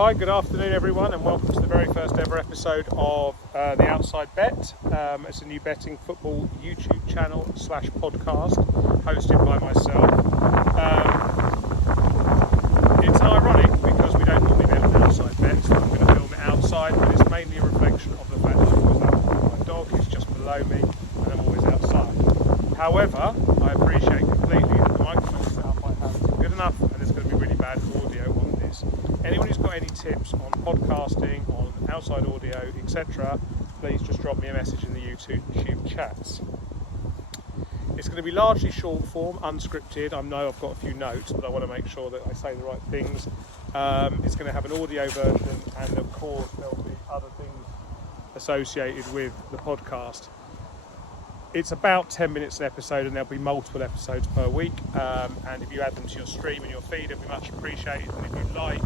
Hi, good afternoon everyone, and welcome to the very first ever episode of The Outside Bet. It's a new betting football YouTube channel / podcast hosted by myself. It's ironic because we don't normally bet on outside bets, so I'm going to film it outside, but it's mainly a reflection of the fact that my dog is just below me and I'm always outside. However, I appreciate completely that the microphone setup I have isn't good enough and there's going to be really bad audio on this. Anyone who's got any tips on podcasting, on outside audio, etc., please just drop me a message in the YouTube chats. It's going to be largely short form, unscripted. I know I've got a few notes, but I want to make sure that I say the right things. It's going to have an audio version, and of course there'll be other things associated with the podcast. It's about 10 minutes an episode, and there'll be multiple episodes per week. And if you add them to your stream and your feed, it'll be much appreciated. And if you like,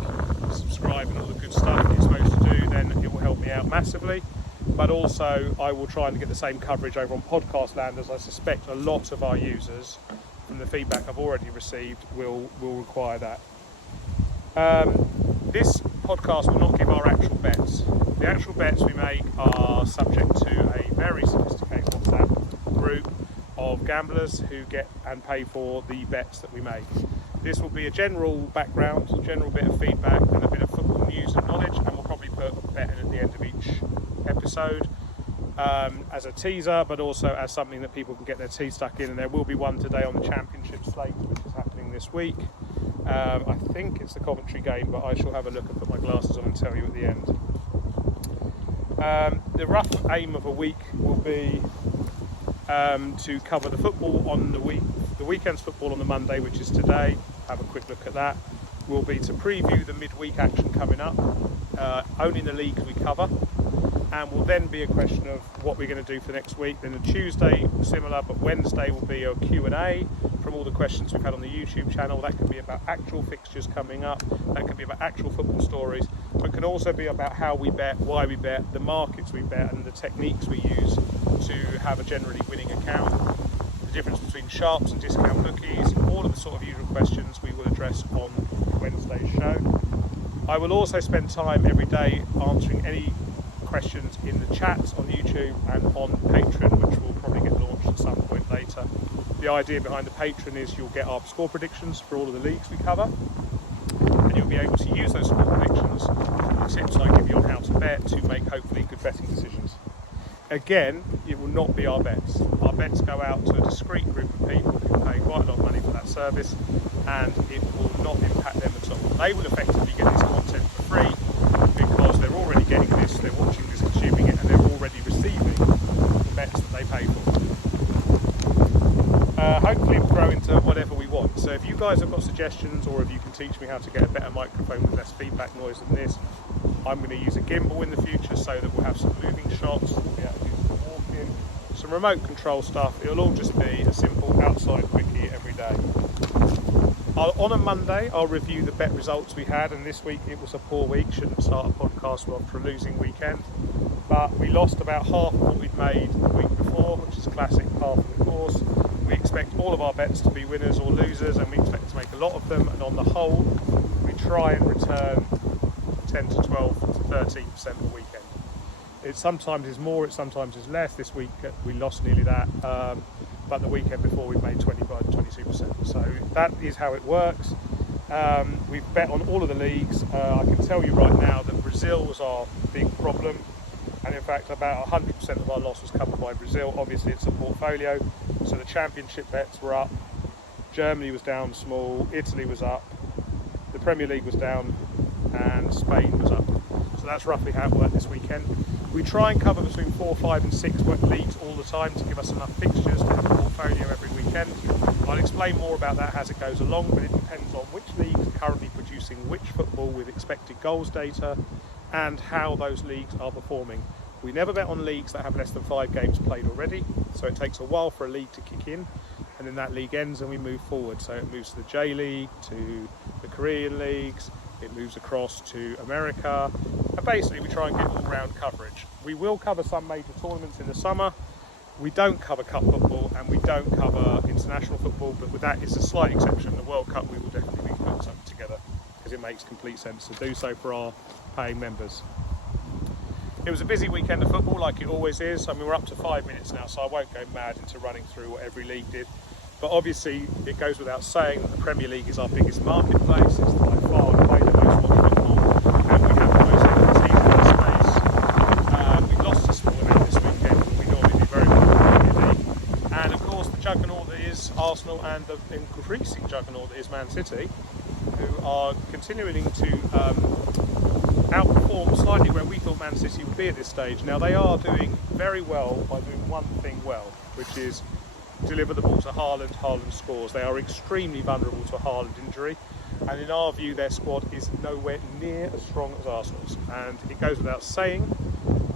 subscribe and all the good stuff that you're supposed to do, then it will help me out massively. But also, I will try and get the same coverage over on podcast land, as I suspect a lot of our users, from the feedback I've already received, will require that. This podcast will not give our actual bets. The actual bets we make are subject to a very sophisticated WhatsApp group of gamblers who get and pay for the bets that we make. This will be a general background, a general bit of feedback and a bit of football news and knowledge, and we'll probably put a bet in at the end of each episode as a teaser, but also as something that people can get their teeth stuck in. And there will be one today on the championship slate, which is happening this week. I think it's the Coventry game, but I shall have a look and put my glasses on and tell you at the end. The rough aim of a week will be to cover the football on the weekend's football on the Monday, which is today. Have a quick look at that. Will be to preview the midweek action coming up, only in the leagues we cover, and will then be a question of what we're going to do for next week. Then a Tuesday, similar, but Wednesday will be a Q&A from all the questions we've had on the YouTube channel. That can be about actual fixtures coming up, that can be about actual football stories, but can also be about how we bet, why we bet, the markets we bet, and the techniques we use to have a generally winning account, the difference between sharps and discount bookies, all of the sort of usual questions we will address on Wednesday's show. I will also spend time every day answering any questions in the chats on YouTube and on Patreon, which will probably get launched at some point later. The idea behind the Patreon is you'll get our score predictions for all of the leagues we cover, and you'll be able to use those score predictions, the tips I give you on how to bet, to make hopefully good betting decisions. Again, it will not be our bets. Our bets go out to a discrete group of people who pay quite a lot of money for that service, and it will not impact them at all. They will effectively get this content for free because they're already getting this, they're watching this, consuming it, and they're already receiving the bets that they pay for. Hopefully we'll grow into whatever we want. So if you guys have got suggestions, or if you can teach me how to get a better microphone with less feedback noise than this, I'm going to use a gimbal in the future so that we'll have some moving shots, we'll be able to do some walking, some remote control stuff. It'll all just be a simple outside quickie every day. On a Monday, I'll review the bet results we had, and this week it was a poor week. Shouldn't start a podcast after a losing weekend, but we lost about half of what we'd made the week before, which is a classic par for the course. We expect all of our bets to be winners or losers, and we expect to make a lot of them, and on the whole, we try and return 10 to 12 to 13% a weekend. It sometimes is more, it sometimes is less. This week we lost nearly that, but the weekend before we made 25 to 22%. So that is how it works. We've bet on all of the leagues. I can tell you right now that Brazil was our big problem, and in fact about 100% of our loss was covered by Brazil. Obviously it's a portfolio, so the championship bets were up, Germany was down small, Italy was up, the Premier League was down, and Spain was up. So that's roughly how it worked this weekend. We try and cover between 4, 5 and 6 leagues all the time to give us enough fixtures to have a portfolio every weekend. I'll explain more about that as it goes along, but it depends on which leagues are currently producing which football with expected goals data and how those leagues are performing. We never bet on leagues that have less than 5 games played already, so it takes a while for a league to kick in, and then that league ends and we move forward. So it moves to the J League, to the Korean leagues, it moves across to America, and basically we try and get all-round coverage. We will cover some major tournaments in the summer. We don't cover cup football and we don't cover international football, but with that is a slight exception. The World Cup we will definitely be putting something together. because it makes complete sense to do so for our paying members. It was a busy weekend of football, like it always is. I mean, we're up to 5 minutes now, so I won't go mad into running through what every league did. But obviously, it goes without saying that the Premier League is our biggest marketplace. It's by far and away the most watched football, and we have the most expertise in this space. We lost a small amount this weekend, but we normally do very well in the Premier League. And of course, the juggernaut that is Arsenal and the increasing juggernaut that is Man City, who are continuing to outperform slightly where we thought Man City would be at this stage. Now, they are doing very well by doing one thing well, which is deliver the ball to Haaland. Haaland scores. They are extremely vulnerable to a Haaland injury, and in our view their squad is nowhere near as strong as Arsenal's. And it goes without saying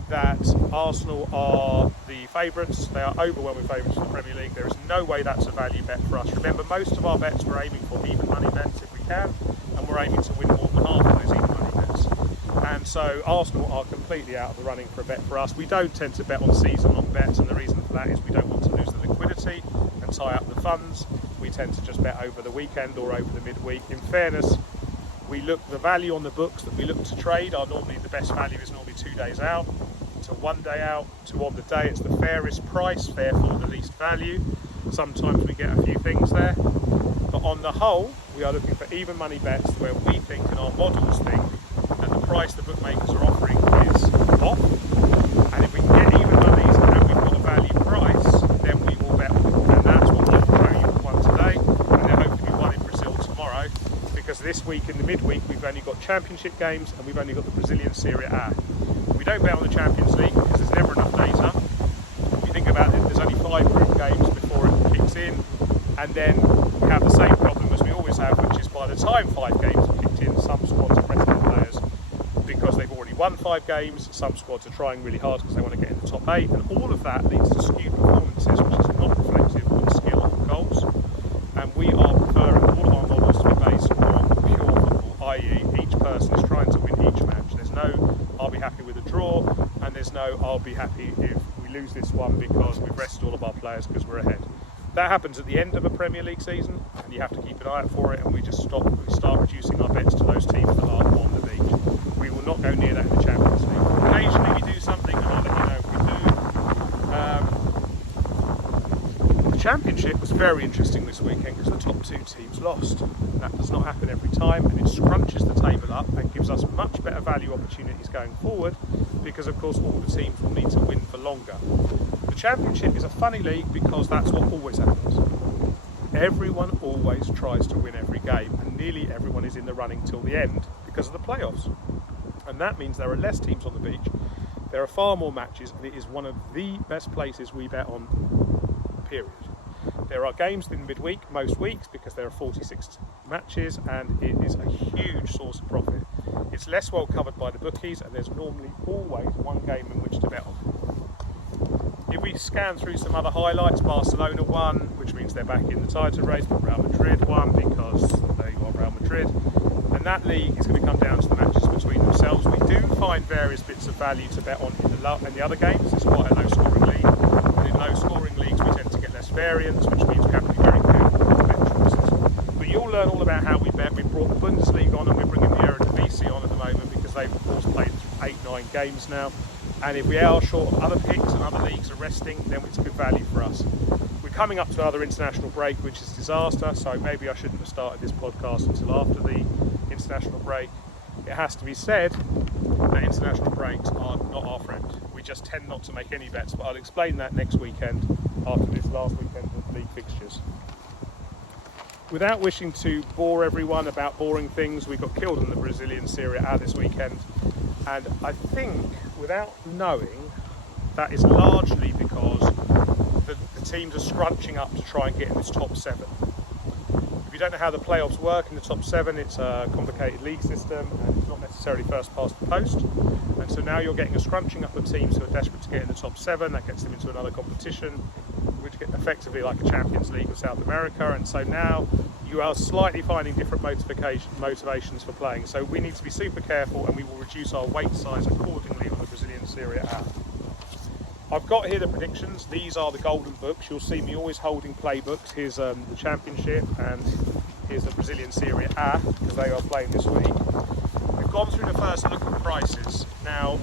that Arsenal are the favourites. They are overwhelming favourites for the Premier League. There is no way that's a value bet for us. Remember, most of our bets we're aiming for even money bets if we can, and we're aiming to win more than half of those even money bets. And so Arsenal are completely out of the running for a bet for us. We don't tend to bet on season-long bets, and the reason for that is we don't want to lose the liquidity and tie up the funds. We tend to just bet over the weekend or over the midweek. In fairness, the value on the books that we look to trade are normally, the best value is normally 2 days out to 1 day out to on the day. It's the fairest price, therefore the least value. Sometimes we get a few things there, but on the whole we are looking for even money bets where we think and our models think that the price the bookmakers are offering is off, and if we can get even monies and we've got a value price, then we will bet. And that's what we'll show you one today, and then hopefully one in Brazil tomorrow, because this week in the midweek we've only got championship games and we've only got the Brazilian Serie A. We don't bet on the Champions League because there's never enough data. If you think about it, there's only 5 group games before it kicks in, and then we have the same problem as we always have, which is by the time 5 games have kicked in, some squads are resting players because they've already won 5 games. Some squads are trying really hard because they want to get in the top 8, and all of that leads to skewed performances, which is not reflective on skill or goals. And we are preferring all of our models to be based on pure football, i.e. each person is trying to win each match. There's no I'll be happy with a draw, and there's no I'll be happy if we lose this one because we've rested all of our players because we're ahead. That happens at the end of a Premier League season, and you have to keep an eye out for it, and we start reducing our bets to those teams that are on the beach. We will not go near that in the Champions League. Occasionally we do something, and I'll let you know if we do. The Championship was very interesting this weekend because the top 2 teams lost. That does not happen every time, and it scrunches the table up and gives us much better value opportunities going forward, because of course all the teams will need to win for longer. The Championship is a funny league because that's what always happens. Everyone always tries to win every game, and nearly everyone is in the running till the end because of the playoffs. And that means there are less teams on the beach, there are far more matches, and it is one of the best places we bet on, period. There are games in midweek most weeks because there are 46 matches, and it is a huge source of profit. It's less well covered by the bookies, and there's normally always one game in which to bet on. If we scan through some other highlights, Barcelona won, which means they're back in the title race, but Real Madrid won because there you are, Real Madrid. And that league is going to come down to the matches between themselves. We do find various bits of value to bet on in the other games. It's quite a low scoring league. And in low scoring leagues we tend to get less variance, which means we have to be very careful with bet choices. But you'll learn all about how we bet. We've brought the Bundesliga on, and we're bringing the Eredivisie on at the moment because they've of course played 8-9 games now. And if we are short of other picks and other leagues are resting, then it's good value for us. We're coming up to another international break, which is disaster, so maybe I shouldn't have started this podcast until after the international break. It has to be said that international breaks are not our friend. We just tend not to make any bets, but I'll explain that next weekend after this last weekend of league fixtures. Without wishing to bore everyone about boring things, we got killed in the Brazilian Serie A this weekend. And I think, without knowing, that is largely because the teams are scrunching up to try and get in this top 7. If you don't know how the playoffs work in the top 7, it's a complicated league system, and it's not necessarily first past the post. And so now you're getting a scrunching up of teams who are desperate to get in the top 7. That gets them into another competition, which get effectively like a Champions League of South America. And so now you are slightly finding different motivations for playing. So we need to be super careful, and we will reduce our weight size accordingly on the Brazilian Serie A. I've got here the predictions. These are the golden books. You'll see me always holding playbooks. Here's the Championship, and is the Brazilian Serie A, because they are playing this week. We've gone through the first look at prices. Now,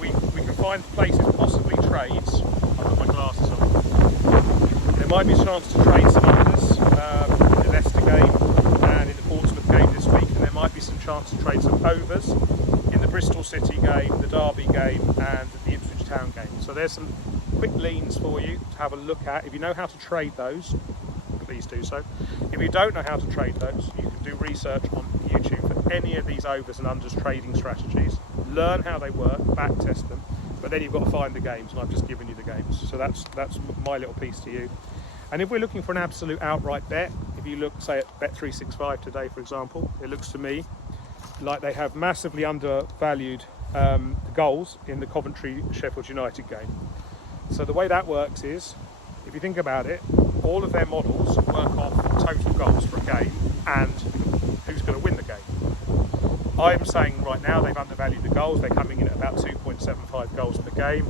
we can find places, possibly trades. I've got my glasses on. There might be a chance to trade some unders in the Leicester game and in the Portsmouth game this week, and there might be some chance to trade some overs in the Bristol City game, the Derby game and the Ipswich Town game. So there's some quick leans for you to have a look at. If you know how to trade those, please do so. If you don't know how to trade those, you can do research on YouTube for any of these overs and unders trading strategies. Learn how they work, back test them, but then you've got to find the games, and I've just given you the games. So that's my little piece to you. And if we're looking for an absolute outright bet, if you look, say, at Bet365 today, for example, it looks to me like they have massively undervalued the goals in the Coventry-Sheffield United game. So the way that works is, if you think about it, all of their models work off total goals for a game and who's going to win the game. I'm saying right now they've undervalued the goals. They're coming in at about 2.75 goals per game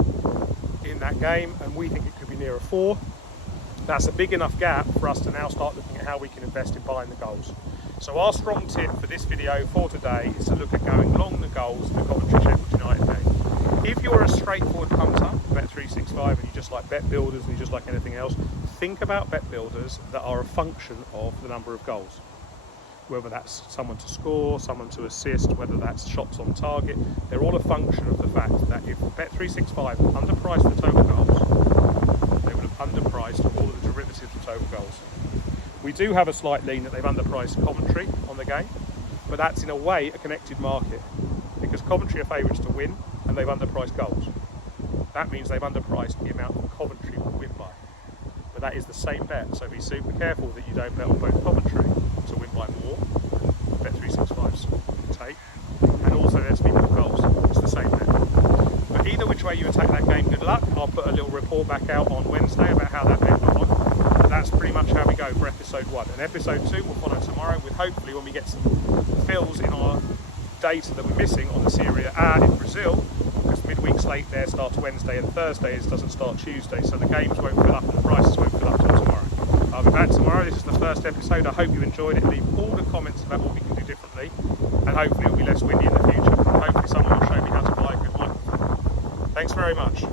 in that game, and we think it could be nearer 4. That's a big enough gap for us to now start looking at how we can invest in buying the goals. So our strong tip for this video for today is to look at going long the goals in the Coventry-Sheffield United game. If you're a straightforward punter, Bet365, and you just like bet builders and you just like anything else, think about bet builders that are a function of the number of goals. Whether that's someone to score, someone to assist, whether that's shots on target, they're all a function of the fact that if Bet365 underpriced the total goals, they would have underpriced all of the derivatives of total goals. We do have a slight lean that they've underpriced Coventry on the game, but that's in a way a connected market, because Coventry are favourites to win and they've underpriced goals. That means they've underpriced the amount that Coventry will win by. But that is the same bet, so be super careful that you don't bet on both Coventry to win by more, Bet365's take, and also there to be more goals. It's the same bet. But either which way you attack that game, good luck. I'll put a little report back out on Wednesday about how that bet went on. But that's pretty much how we go for episode 1. And episode 2 will follow tomorrow, with hopefully when we get some fills in our data that we're missing on the Serie A in Brazil, because midweek slate there starts Wednesday and Thursday, it doesn't start Tuesday, so the games won't fill up and the prices won't fill up till tomorrow. I'll be back tomorrow. This is the first episode. I hope you enjoyed it. Leave all the comments about what we can do differently, and hopefully it'll be less windy in the future. Hopefully someone will show me how to buy a good microphone. Thanks very much.